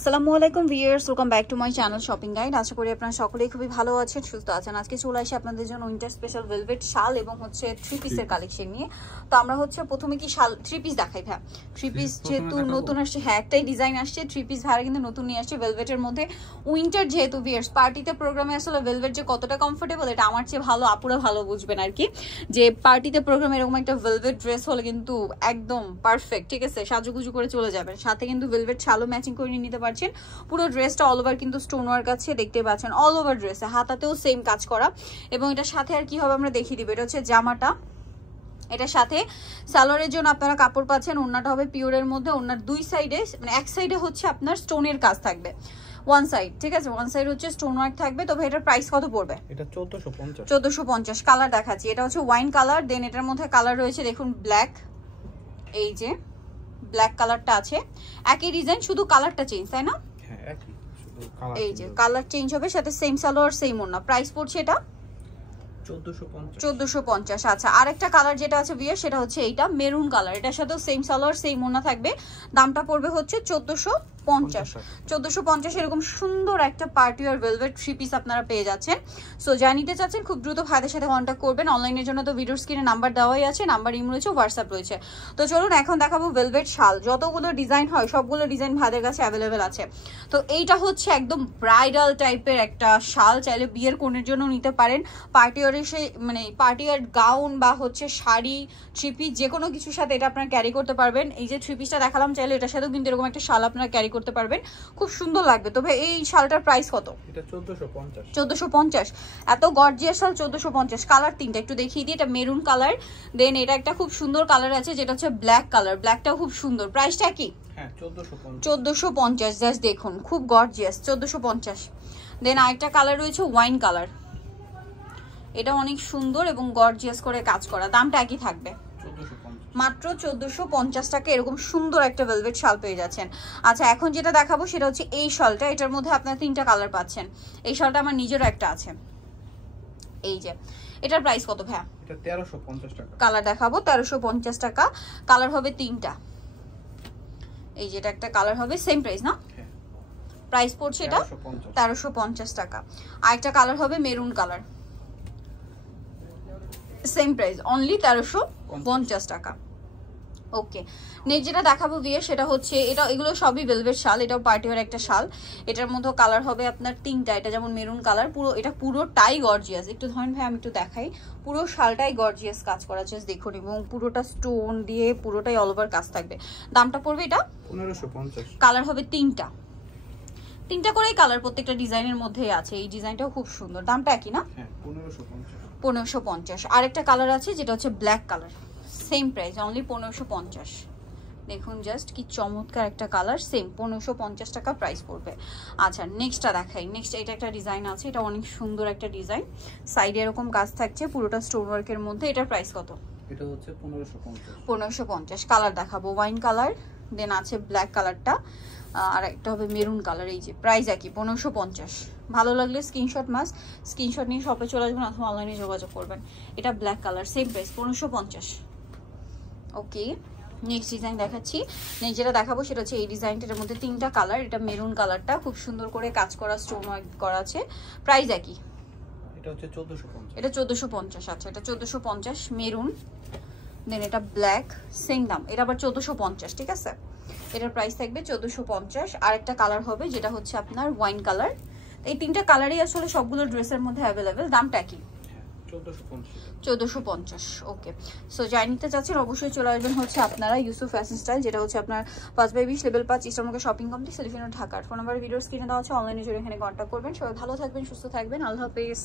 আসসালামু আলাইকুম viewers, welcome back to my channel shopping guide. আশা করি আপনারা সকলেই খুবই ভালো আছেন, সুস্থ আছেন। আজকে চলে আসি আপনাদের জন্য উইন্টার স্পেশাল ভেলভেট শাল এবং হচ্ছে থ্রি পিসের কালেকশন নিয়ে। তো আমরা হচ্ছে প্রথমে কি শাল থ্রি পিস দেখাই ভাই। থ্রি পিস যেহেতু নতুন আসছে, হ্যাঁ একটাই ডিজাইন আসছে, থ্রি পিস ভাড়া কিন্তু নতুন নিয়ে আসছে ভেলভেটের মধ্যে। উইন্টার যেহেতু ভিউয়ার্স, পার্টিতে প্রোগ্রামে আসলে ভেলভেট যে কতটা কমফোর্টেবল এটা আমার চেয়ে ভালো আপুরা ভালো বুঝবেন আর কি। যে পার্টিতে প্রোগ্রামে এরকম একটা ভেলভেট ড্রেস হলে কিন্তু একদম পারফেক্ট, ঠিক আছে, সাজুগুজু করে চলে যাবেন। সাথে কিন্তু ভেলভেট শালও ম্যাচিং করে নিতে পারছেন। পুরো ড্রেসটা অল ওভার কিন্তু স্টোন ওয়ার্ক আছে, দেখতে পাচ্ছেন অল ওভার ড্রেসে হাতাতেও সেম কাজ করা। এবং এটার সাথে আর কি হবে আমরা দেখিয়ে দিব। এটা হচ্ছে জামাটা, এটার সাথে সালোয়ারের জন্য আপনারা কাপড় পাচ্ছেন। ওড়নাটা হবে পিওরের মধ্যে, ওড়নার দুই সাইডে মানে এক সাইডে হচ্ছে আপনার স্টোনের কাজ থাকবে, ওয়ান সাইড, ঠিক আছে, ওয়ান সাইড হচ্ছে স্টোন ওয়ার্ক থাকবে। তবে এটার প্রাইস কত পড়বে? এটা 1450। কালার দেখাচ্ছি, এটা হচ্ছে ওয়াইন কালার, দেন এটার মধ্যে কালার রয়েছে দেখুন ব্ল্যাক, এই যে ব্ল্যাক কালারটা আছে, একই ডিজাইন শুধু কালারটা চেঞ্জ, তাই না? এই যে কালার চেঞ্জ হবে, সাথে সেম সালোয়ার সেম ওড়না। প্রাইস পড়ছে এটা 1450। আচ্ছা, আরেকটা কালার যেটা আছে ভিয়ার সেটা হচ্ছে এইটা মেরুন কালার, এটার সাথেও সেম সালোয়ার সেম ওড়না থাকবে। দামটা পড়বে হচ্ছে 1450। এরকম সুন্দর একটা পার্টি আর ভেলভেট থ্রি পিস আপনারা পেয়ে যাচ্ছেন। সো যা নিতে চাচ্ছেন খুব দ্রুত ভাইদের সাথে কন্ট্যাক্ট করবেন। অনলাইনের জন্য তো ভিডিওর স্ক্রিনে নাম্বার দেওয়াই আছে, নাম্বার ইমো রয়েছে, হোয়াটসঅ্যাপ রয়েছে। তো চলুন এখন দেখাবো ভেলভেট শাল। যতগুলো ডিজাইন হয় সবগুলো ডিজাইন ভাইদের কাছে অ্যাভেলেবেল আছে। তো এইটা হচ্ছে একদম ব্রাইডাল টাইপের একটা শাল, চাইলে বিয়ের কোণের জন্য নিতে পারেন। পার্টি আর এসে মানে পার্টি আর গাউন বা হচ্ছে শাড়ি থ্রি পিস যে কোনো কিছুর সাথে এটা আপনারা ক্যারি করতে পারবেন। এই যে থ্রি পিসটা দেখালাম, চাইলে এটার সাথেও কিন্তু এরকম একটা শাল আপনারা ক্যারি করতে পারবেন, খুব সুন্দর লাগবে। তবে এই শালটার প্রাইস কত? এটা 1450। এত গর্জিয়াস শাল 1450। কালার তিনটা একটু দেখিয়ে দিই। এটা মেরুন কালার, দেন এটা একটা খুব সুন্দর কালার আছে যেটা হচ্ছে ব্ল্যাক কালার, ব্ল্যাকটাও খুব সুন্দর। প্রাইসটা কি? 1450। জাস্ট দেখুন খুব গর্জিয়াস, 1450। দেন আরেকটা কালার রয়েছে ওয়াইন কালার, এটা অনেক সুন্দর এবং গর্জিয়াস করে কাজ করা। দামটা একই থাকবে, মাত্র 1450 টাকা এরকম সুন্দর একটা ভেলভেট শাল পেয়ে যাচ্ছেন। আচ্ছা, এখন যেটা দেখাবো সেটা হচ্ছে এই শালটা, এটার মধ্যে আপনারা তিনটা কালার পাচ্ছেন। এই শালটা আমার নিজেরও একটা আছে, এই যে। এটার প্রাইস কত ভাইয়া? এটা 1350 টাকা। কালার দেখাবো 1350 টাকা, কালার হবে তিনটা। এই যে এটা একটা কালার হবে, সেম প্রাইস না? প্রাইস পড়ছে এটা 1350 টাকা। আরেকটা কালার হবে maroon colour, same price, only 1350 টাকা। ওকে, নেক্সট যেটা দেখাবো বিয়ে সেটা হচ্ছে এটা, এগুলো সবই ভেলভেট শাল, এটাও পার্টিওয়ার একটা শাল। এটার মধ্যে কালার হবে আপনার তিনটা। এটা যেমন মেরুন কালার, পুরো এটা পুরোটাই গর্জিয়াস। একটু ধরেন ভাই আমি একটু দেখাই, পুরো শালটাই গর্জিয়াস কাজ করা, জাস্ট দেখুন, এবং পুরোটা স্টোন দিয়ে পুরোটাই অল ওভার কাজ থাকবে। দামটা পড়বে এটা 1550। কালার হবে তিনটা করেই কালার প্রত্যেকটা ডিজাইনের মধ্যেই আছে। এই ডিজাইনটাও খুব সুন্দর। দামটা একই না? 1550। আরেকটা কালার আছে যেটা হচ্ছে black colour, same price, only 1550। দেখুন জাস্ট কি চমৎকার একটা কালার, সেম 1550 টাকা প্রাইস পড়বে। আচ্ছা, নেক্সটটা দেখাই। নেক্সট এটা একটা ডিজাইন আছে, এটা অনেক সুন্দর একটা ডিজাইন, সাইডে এরকম কাজ থাকছে, পুরোটা স্টোন ওয়ার্কের মধ্যে। এটার প্রাইস কত? এটা হচ্ছে 1550। কালার দেখাবো ওয়াইন কালার, দেন আছে ব্ল্যাক কালারটা, আর একটা হবে মেরুন কালার। এই যে প্রাইস একই 1550। ভালো লাগলে স্ক্রিনশট নিয়ে শপে চলে আসবেন অথবা অনলাইনে যোগাযোগ করবেন। এটা ব্ল্যাক কালার, সেম প্রাইস 1550। ওকে, নেক্সট ডিজাইন দেখাচ্ছি। নেক্সট যেটা দেখাবো সেটা হচ্ছে এই ডিজাইনটার মধ্যে তিনটা কালার। এটা মেরুন কালারটা খুব সুন্দর করে কাজ করা, স্টোন ওয়ার্ক করা আছে। প্রাইস একই, এটা হচ্ছে 1450। এটা 1450। আচ্ছা, এটা 1450 মেরুন, দেন এটা ব্ল্যাক, সেম দাম, এটা আবার 1450, ঠিক আছে। এটার প্রাইস থাকবে 1450। আরেকটা কালার হবে যেটা হচ্ছে আপনার ওয়াইন কালার। এই তিনটা কালারই আসলে সবগুলো ড্রেসের মধ্যে অ্যাভেলেবেল। দামটা কি? 1450। ওকে, সো যাই নিতে চাচ্ছেন অবশ্যই চলে আসবেন হচ্ছে আপনারা ইউসুফ ফ্যাশন স্টাইল, যেটা হচ্ছে আপনার 5/20 লেভেল 5 ইস্টারমার্কেট shopping complex, elephant road, Dhaka. Phone number ভিডিওর স্ক্রিনে দেওয়া আছে, অনলাইনে জন্য এখানে কন্ট্যাক্ট করবেন। সবাই ভালো থাকবেন, সুস্থ থাকবেন, আল্লাহ হাফেজ।